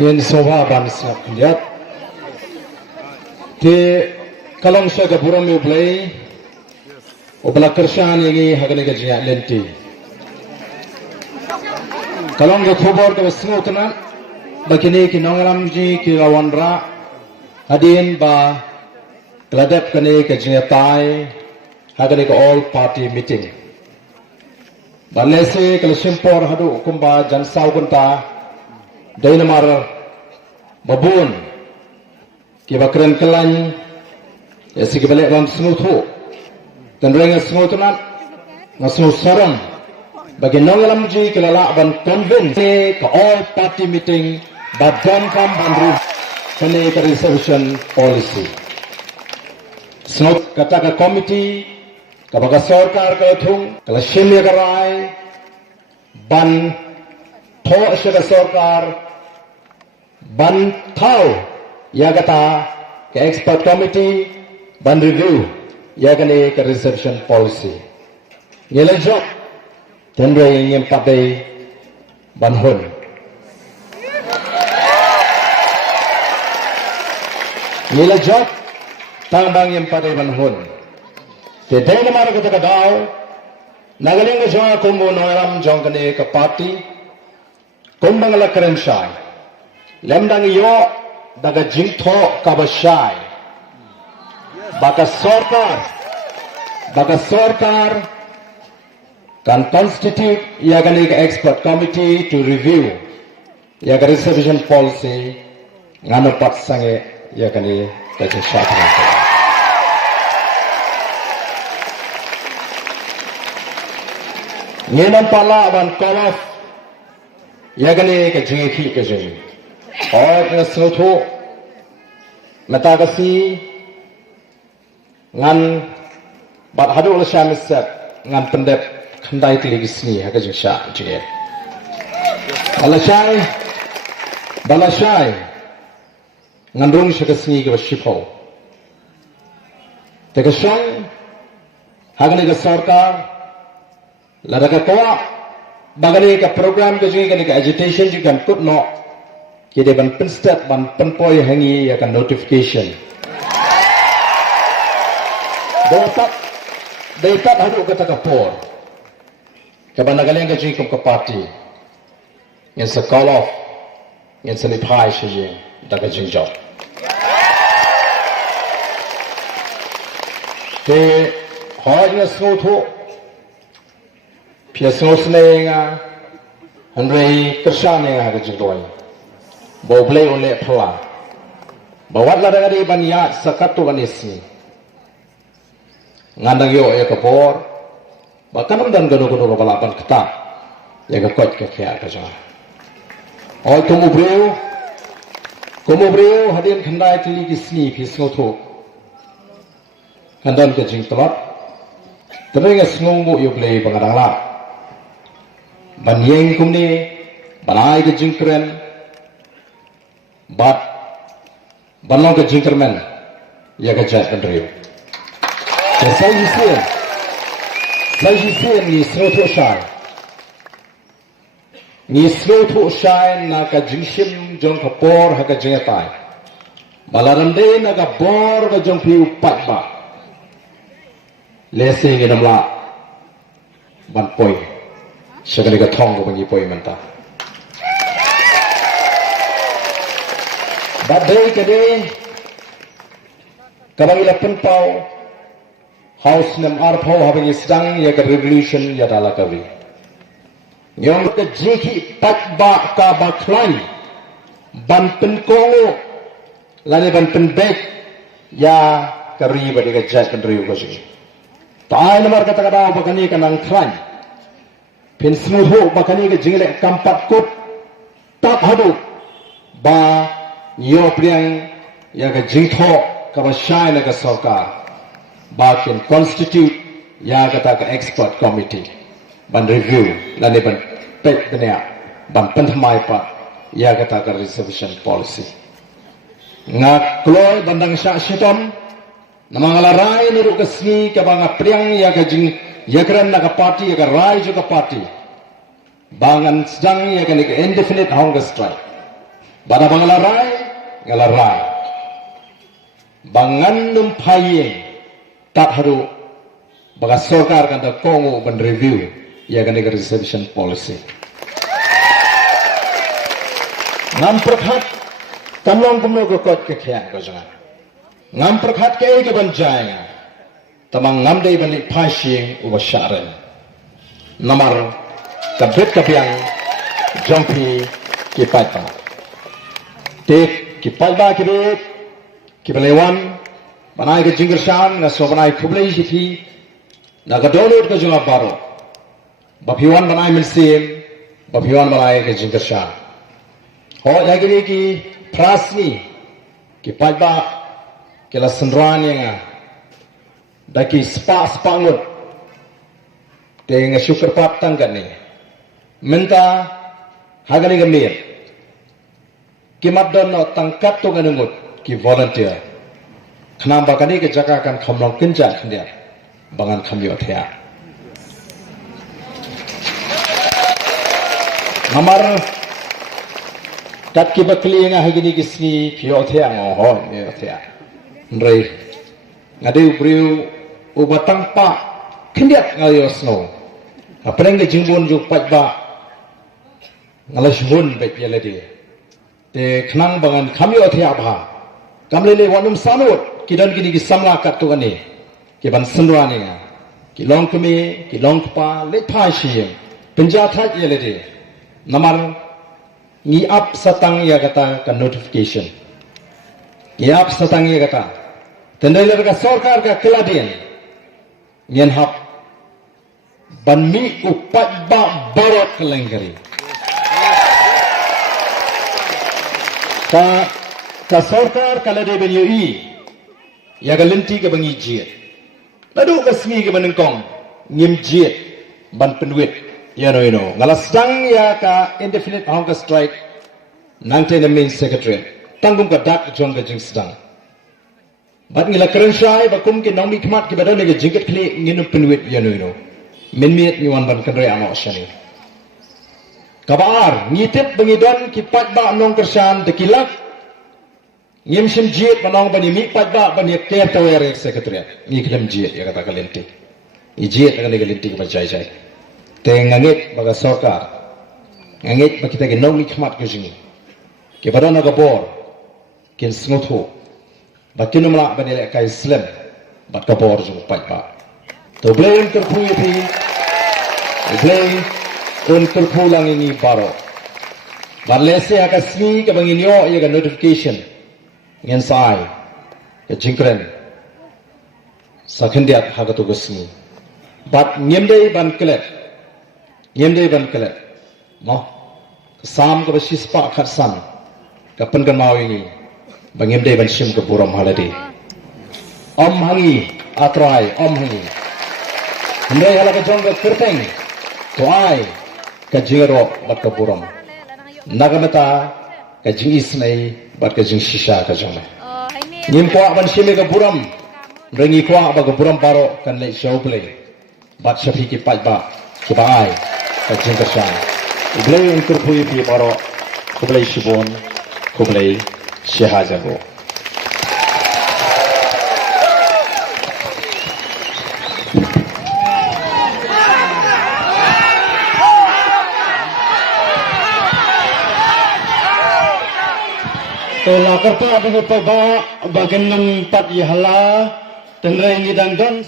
Yen soba ban snap lihat. Te kalong sa gaburam mi ublay. Ubla kershan yang hagane gajian lenti. Kalong ga khobor ga smutna bakini ki nongalam ji ki rawanra hadin ba gladep kane gajian tai hagane ga all party meeting. Balese kal simpor hadu kumba jansau kunta dainamar babun ki bakren kelan esi ki balik ram smuthu dan renga smutna ngasmu sarang bagi nongalam ji kelala ban convince ke all party meeting badan kam bandru kene ke resolution policy smut kata ke committee kabaga sarkar ka thung kala shimya karai ban tho ashaka sarkar ban thau ya kata ke expert committee ban review ya kene ke resolution policy ngela job tenre yang pakai ban hun ngela job tambang yang pakai ban hun te dai namar ko taka dau nagaling ga jong ko mo noram jong kane ka party kumbang la karen shai lemdang yo daga jingtho ka ba shai baka sarkar can constitute yagani expert committee to review yaga resolution policy ngano pat sange yagani ka shatra Nyenam pala ban kolaf yagane ke jingi ke jingi or ngasuthu matagasi ngan bat hadu la shamisat ngan pendep khandai tiligisni haga jingsha jingi balashai ngan rung shagasni ke shipo tekashong hagane ke sarkar Ladaka kawa bagani ka program ka jingi ka agitation ji kan put no kide ban pinstep ban penpoy hangi ya kan notification dekat hadu kata ka por ka ban nagaleng ka jingi ka party yang sa call off yang sa lipai shi daga jing job te hoy na snotho Piasnos nenga, Andre Kersane haga jingdoi. Boble ole pla. Bawat la dari baniat sakatu banisi. Ngandang yo ya kapor. Bahkan dan gano balapan ketak. Ya kot ke kaya kaja. Oi kumu breu hadin khandai tili kisni pisnoto. Kandan ke jingtolot. Teringa snungbu yo play bangadang la. Banyeng kumni banai ke jingkren bat banong ke jingkermen ya ke jat kendriu saya ni sroto shai na ka jingshim jong kapor ha ka jingatai balarande na ka bor ka jong pi upat ba lesing inamla ban poi Sekali ka thong ko bangi poi manta. Badai kade kabagi lapan pau house nam arpau habang isdang ya ka revolution ya dala kawi. Yung ka jiki patba ka baklay ban penkongo lani ban penbek ya kariba di ka jat kan riu ko sigi. Taay namar kata kata bagani ka nang klan. Pinsmuhu bakani ke jingle kampat kut tak hadu ba yo priang ya ke jitho ka ba shai na ka sarkar ba can constitute ya kata ka expert committee ban review lani ban pek denia ban penthamai pa ya kata ka resolution policy nga kloy bandang sya shitom namangalarai niru kasni ka banga priang ya ka jing Yakran naga party, yaga rai juga party. Bangan sedang yaga nika indefinite hunger strike. Bada ngalarai. Bangan numpaye tak haru baga sorkar kanta kongo ban review ya kan reservation policy. Ngam perkhat tamlong kumno ko kot ke khyan ko jangan. Ngam perkhat ke ban jaya. Tamang ngam dei ban phashing uba sharen. Namar kabet kapiang jompi ki paipa. Tek ki palba ki bet ki balewan banai ke jingger shan na so banai khublei sithi na ga download ka junga baro. Bapiwan banai milsim bapiwan banai ke jingger shan. Ho yagiri ki prasni ki palba ki la senrani nga daki spa ngut te nga syukur pat tangkan ni minta hagali gemir ki madon no tangkat tu ngut ki volunteer kenapa kani ke jakakan khamlong kenjat khandia bangan khamyo thya namar tat ki bakli nga hagini kisni phyo thya ngo ho me thya ndrei ngade ubriu ubatang pa khendiat ngayo snow apreng ge jingbon ju patba ngalashbun be pialadi te khnang bangan khamyo thya bha kamlele wanum sanut kidan gini ki samla kat tu ani ki ban sunrani nga ki long kme ki long pa le pha shi penja tha pialadi namar ni up satang ya kata ka notification ni up satang ya kata tendai ka sarkar ka keladian nyen hap banmi upat ba barot kelengkari ka sarkar kalade benyui ya galinti ke bangi jiet ladu kasmi ke banengkong ngim jiet ban penwit ya no ngalasdang ya ka indefinite hunger strike nangte the main secretary tanggung ka dak jong ka jing sedang bat ngila kerensyai bakum ke nomi khmat ke badan ke jingkat kli nginu penwit ya no minmiet ni wan ban kanre amo shani kabar ngitip bangidon ki patba nong kersan dekilak ngim sim jiet banong bani mi patba bani ke tawere secretary ni klem jiet ya kata kalenti i jiet kan kalenti ke bajai jai te ngangit baga sarkar ngangit bakita ke nomi khmat ke jingi ke badan ga bor kin snotho bakin mala bani le kai islam bat ka bor jung patba to blame terpui thi blame un terpui lang ini baro barlese akasmi ke banginyo ya ga notification ngen sai ke jingkren sakhendiat hagatu gusmi bat nyemdei ban klet mo sam ke sispa khatsan kapan kan mau ini bangimdei ban sim ke buram haladi om hangi atrai om hangi Hendai hala ke jong ke kerteng to ai ke jingero bat ke buram nagamata ke jingis nai bat ke jing shisha ke jong nim ko ban sim ke buram rengi ko ba ke buram baro kan le show play bat shafi ki patba ki bai ke jing ke shan blei untur pui pi baro kublai shibon kublai shahajago to lakar pa dengan pa ba bagan 4 yahala tendrai ngidang dan